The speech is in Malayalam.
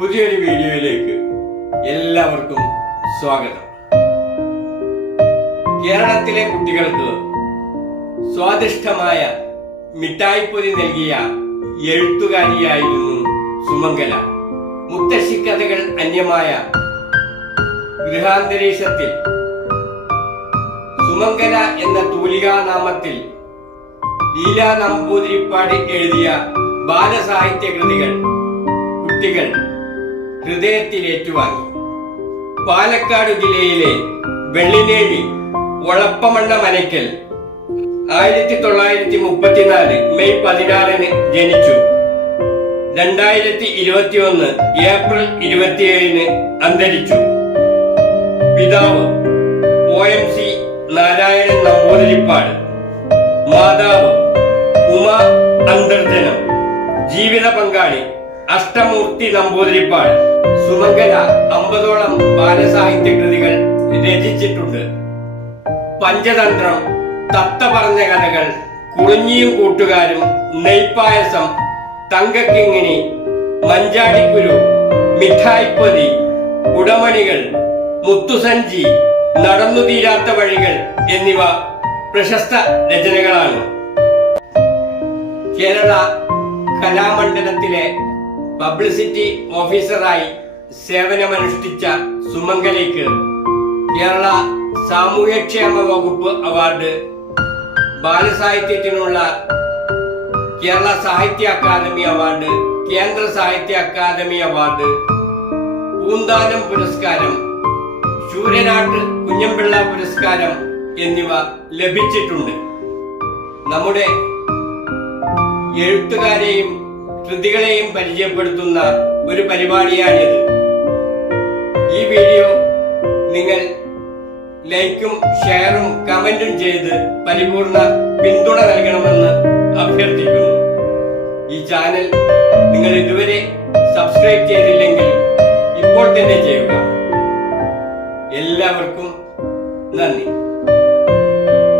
പുതിയൊരു വീഡിയോയിലേക്ക് എല്ലാവർക്കും സ്വാഗതം. കേരളത്തിലെ കുട്ടികൾക്ക് സ്വാദിഷ്ടമായ മിഠായിപ്പൊതി നൽകിയ എഴുത്തുകാരിയായിരുന്നു സുമംഗല. മുത്തശ്ശിക്കഥകൾ അന്യമായ ഗൃഹാന്തരീക്ഷത്തിൽ സുമംഗല എന്ന തൂലികാനാമത്തിൽ ലീല നമ്പൂതിരിപ്പാട് എഴുതിയ ബാലസാഹിത്യ കൃതികൾ കുട്ടികൾ ഹൃദയത്തിൽ ഏറ്റുവാങ്ങി. പാലക്കാട് ജില്ലയിലെ വെള്ളിനേഴി ഒളപ്പമണ്ണ മനയ്ക്കൽ 1934 മെയ് 16 ജനിച്ചു. 2021 ഏപ്രിൽ 27 അന്തരിച്ചു. പിതാവ് OMC നാരായണൻ നമ്പൂതിരിപ്പാട്, മാതാവ് ഉമാ അന്തർജനം, ജീവിത പങ്കാളി അഷ്ടമൂർത്തി നമ്പൂതിരിപ്പാട്. സുമംഗല 50ഓളം ബാലസാഹിത്യ കൃതികൾ രചിച്ചിട്ടുണ്ട്. പഞ്ചതന്ത്രം, തത്ത പറഞ്ഞ കഥകൾ, കുറിഞ്ഞിയും കൂട്ടുകാരും, നെയ്പായസം, തങ്കക്കിങ്ങിണി, മഞ്ചാടിക്കുരു, മിഠായിപ്പൊതി, കുടമണികൾ, മുത്തുസഞ്ചി, നടന്നു തീരാത്ത വഴികൾ എന്നിവ പ്രശസ്ത രചനകളാണ്. കേരള കലാമണ്ഡലത്തിലെ പബ്ലിസിറ്റി ഓഫീസറായി സേവനമനുഷ്ഠിച്ച സുമംഗലയ്ക്ക് കേരള സാമൂഹ്യക്ഷേമ വകുപ്പ് അവാർഡ്, ബാലസാഹിത്യത്തിനുള്ള കേരള സാഹിത്യ അക്കാദമി അവാർഡ്, കേന്ദ്ര സാഹിത്യ അക്കാദമി അവാർഡ്, പൂന്താനം പുരസ്കാരം, ശൂരനാട്ട് കുഞ്ഞമ്പിള്ള പുരസ്കാരം എന്നിവ ലഭിച്ചിട്ടുണ്ട്. നമ്മുടെ എഴുത്തുകാരെയും കൃതികളെയും പരിചയപ്പെടുത്തുന്ന ഒരു പരിപാടിയാണിത്. ഈ വീഡിയോ നിങ്ങൾ ലൈക്കും ഷെയറും കമന്റും ചെയ്ത് പരിപൂർണ പിന്തുണ നൽകണമെന്ന് അഭ്യർത്ഥിക്കുന്നു. ഈ ചാനൽ നിങ്ങൾ ഇതുവരെ സബ്സ്ക്രൈബ് ചെയ്തില്ലെങ്കിൽ ഇപ്പോൾ തന്നെ ചെയ്യുക. എല്ലാവർക്കും നന്ദി.